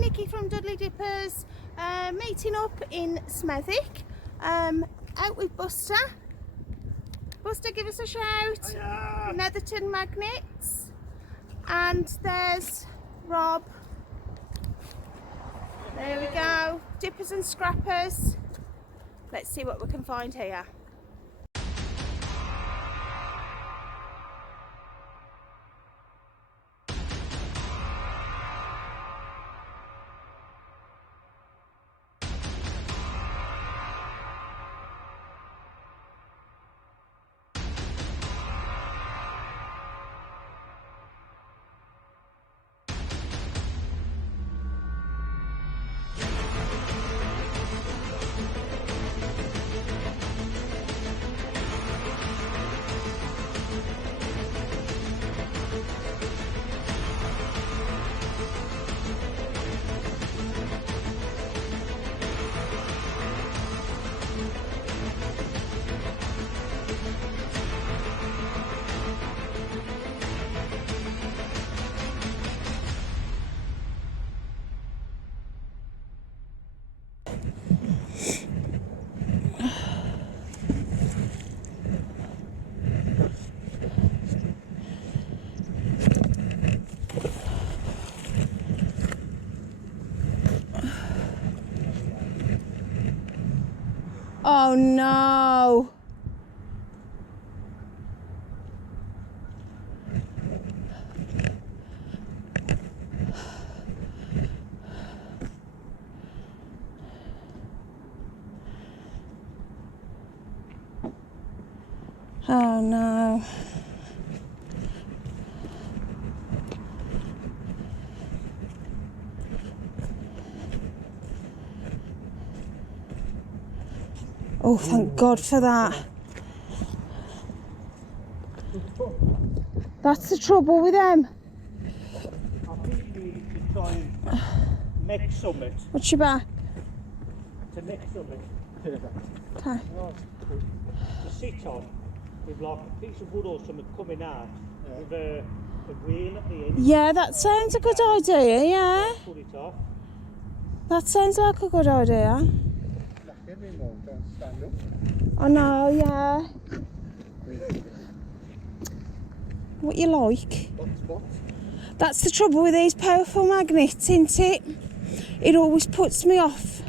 Nikki from Dudley Dippers, meeting up in Smethwick, out with Buster. Buster, give us a shout. Hiya. Netherton magnets. And there's Rob. There we go. Dippers and scrappers. Let's see what we can find here. Oh no! Oh no. Oh, thank God for that. That's the trouble with them. I think we need to try and make something. What's your back? To make something. Okay. To sit on with like a piece of wood or something coming out with a wheel at the end. Yeah, that sounds a good idea, yeah. Put it off. That sounds like a good idea. I know, yeah. What you like? That's the trouble with these powerful magnets, isn't it? It always puts me off.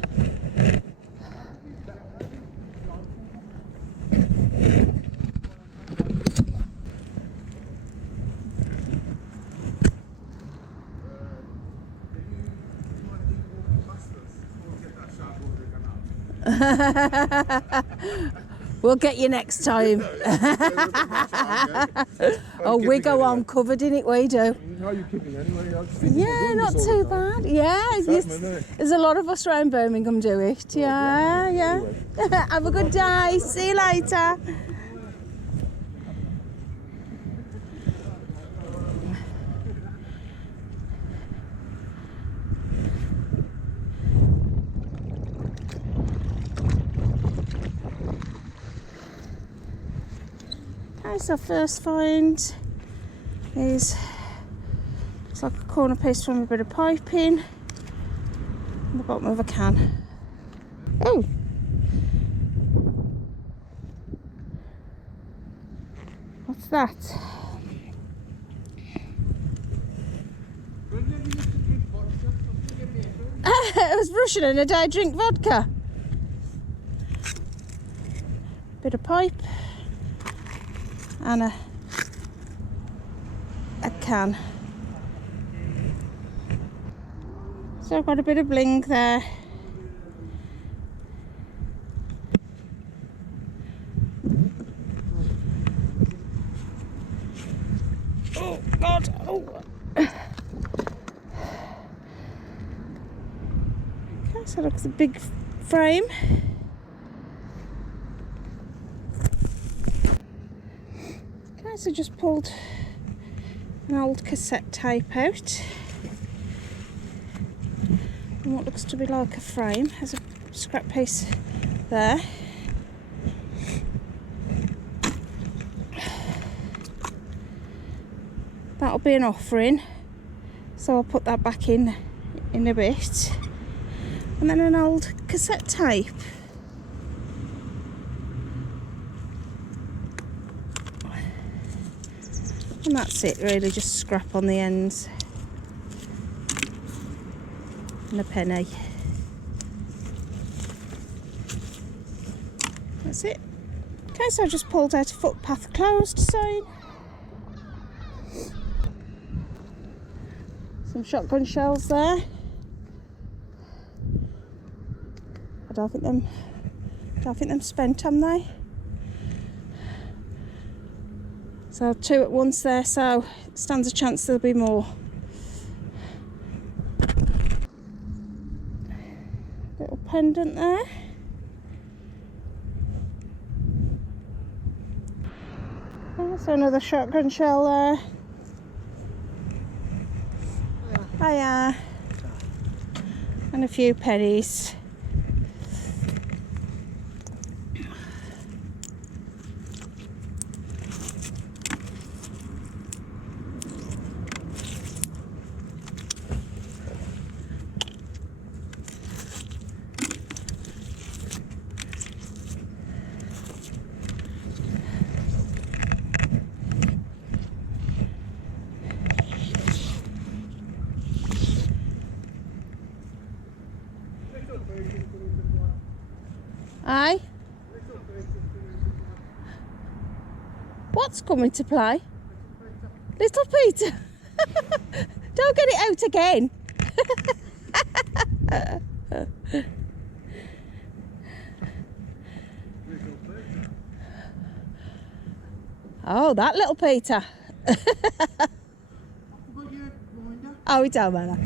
We'll get you next time. Oh, we go on covered in it, we do. How are you keeping anyway? Yeah, not too bad. Yeah, there's a lot of us around Birmingham do it. Yeah, yeah. Have a good day. See you later. So first find is, looks like a corner piece from a bit of piping on the bottom of a can. Oh! What's that? It was Russian and a day drink vodka. Bit of pipe. And a can. So I've got a bit of bling there. Oh God! Oh. Okay, so looks a big frame. So just pulled an old cassette tape out and what looks to be like a frame. There's a scrap piece there. That'll be an offering, so I'll put that back in in a bit. And then an old cassette tape. And that's it really, just scrap on the ends. And a penny. That's it. Okay, so I just pulled out a footpath closed sign. Some shotgun shells there. I don't think them spent, am they? So 2 at once there, so it stands a chance there'll be more. Little pendant there. So another shotgun shell there. Hiya. And a few pennies. Aye. What's coming to play? Little Peter. Don't get it out again. Oh, that Little Peter. Oh, it don't matter.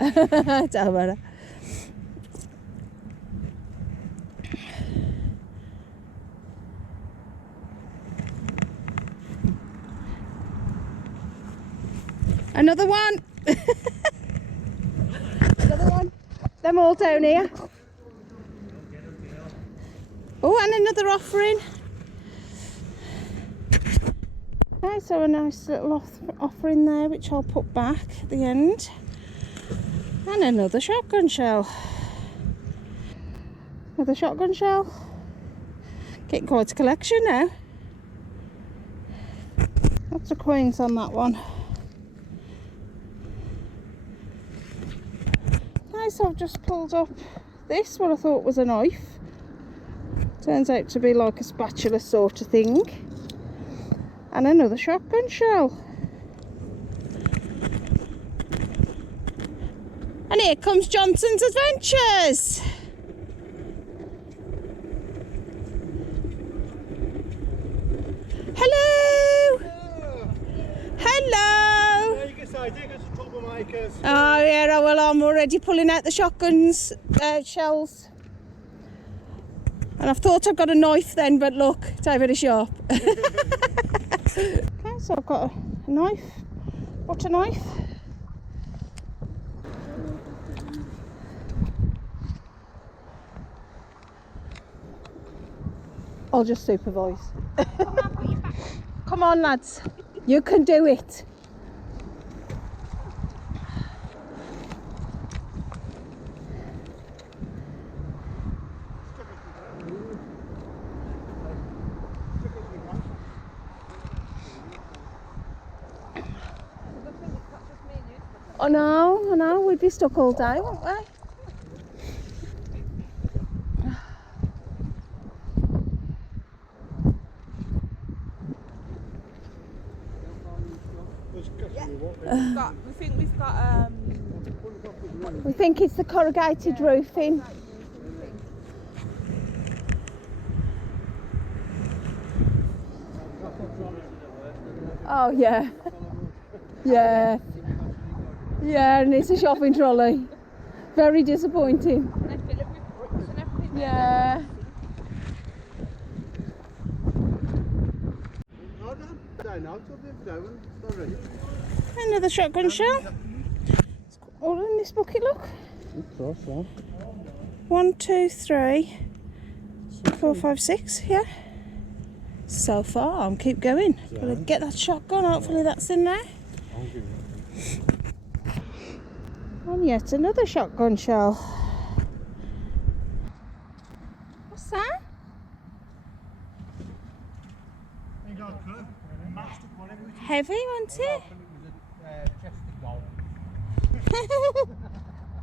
It don't matter. Another one. Another one. Them all down here. Oh, and another offering. Okay, so a nice little offering there, which I'll put back at the end. And another shotgun shell. Another shotgun shell. Getting quite a collection now. Lots of coins on that one. So I've just pulled up this, what I thought was a knife. Turns out to be like a spatula sort of thing. And another shotgun shell. And here comes Johnson's Adventures. Hello. Hello. Oh yeah, well I'm already pulling out the shotguns shells. And I've thought I've got a knife then, but look, it's over the shop. Okay, so I've got a knife, butter knife. I'll just supervise. Come on lads, you can do it. I know, we'd be stuck all day, wouldn't we? We think it's the corrugated roofing. Oh yeah. Yeah. Yeah, and it's a shopping trolley. Very disappointing. Yeah. Another shotgun shell. It's got all in this bucket, look. 1, 2, 3, 4, 5, 6, yeah. So far, I'll keep going. Gotta get that shotgun, hopefully that's in there. And yet another shotgun shell. What's that? Heavy, wasn't it?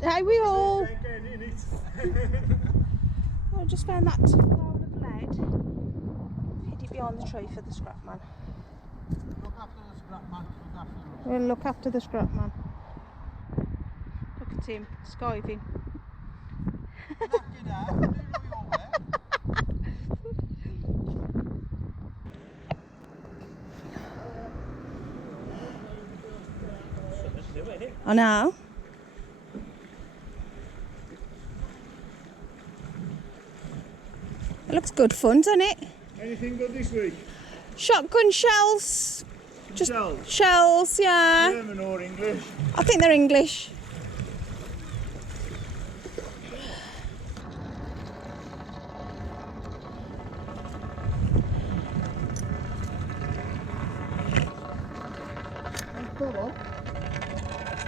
Hey, we all. I just found that roll of lead. Hid it behind the tree for the scrap man. Look after the scrap man. We'll look after the scrap man. Look at him, skiving. Knock it out. Do you know you're where? I know. It looks good fun, doesn't it? Anything good this week? Shotgun shells. Just Shells? shells, yeah. German or English? I think they're English.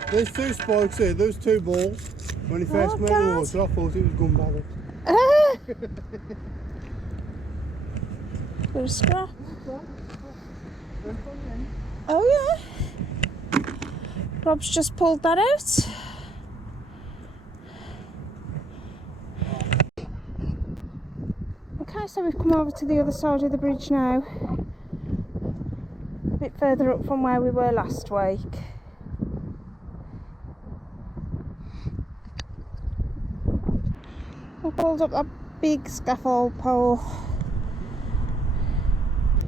There's two spikes here, those two balls. When he first made the God. water, I thought it was gunpowder. Bit of scrap. Oh yeah. Rob's just pulled that out. Okay, so we've come over to the other side of the bridge now. A bit further up from where we were last week. I pulled up that big scaffold pole.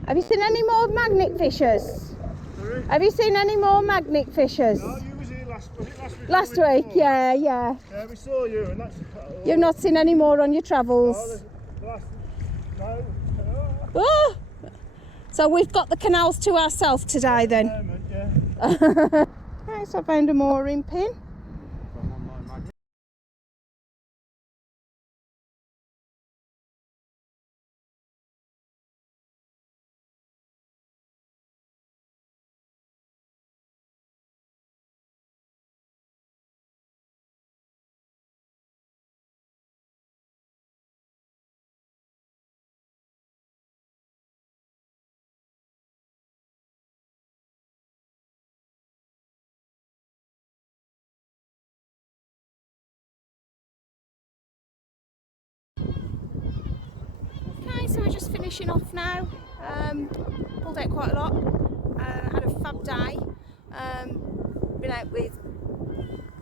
Have you seen any more magnet fishers? Sorry? Have you seen any more magnet fishers? No, you was here last week. Last week, yeah. Yeah, we saw you and that's... You've not seen any more on your No, travels? no. Oh! So we've got the canals to ourselves today then. Moment, yeah. Right, so I found a mooring pin. Okay, so we're just finishing off now. Pulled out quite a lot. Had a fab day. Been out with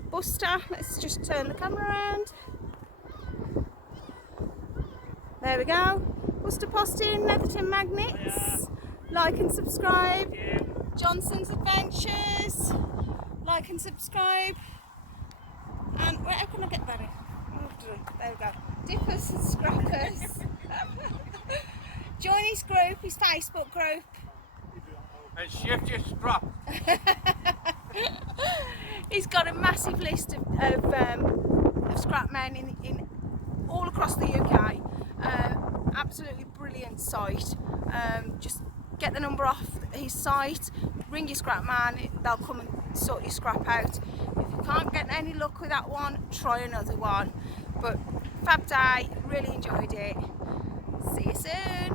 Buster. Let's just turn the camera around. There we go. Buster posting Netherton magnets. Like and subscribe. Johnson's Adventures. Like and subscribe. And how can I get that in? There we go. Dippers and Scrappers. Join his group, his Facebook group. And shift your strap. He's got a massive list of scrap men in all across the UK. Absolutely brilliant site. Just get the number off his site, ring your scrap man, they'll come and sort your scrap out. If you can't get any luck with that one, try another one. But fab day, really enjoyed it. See you soon.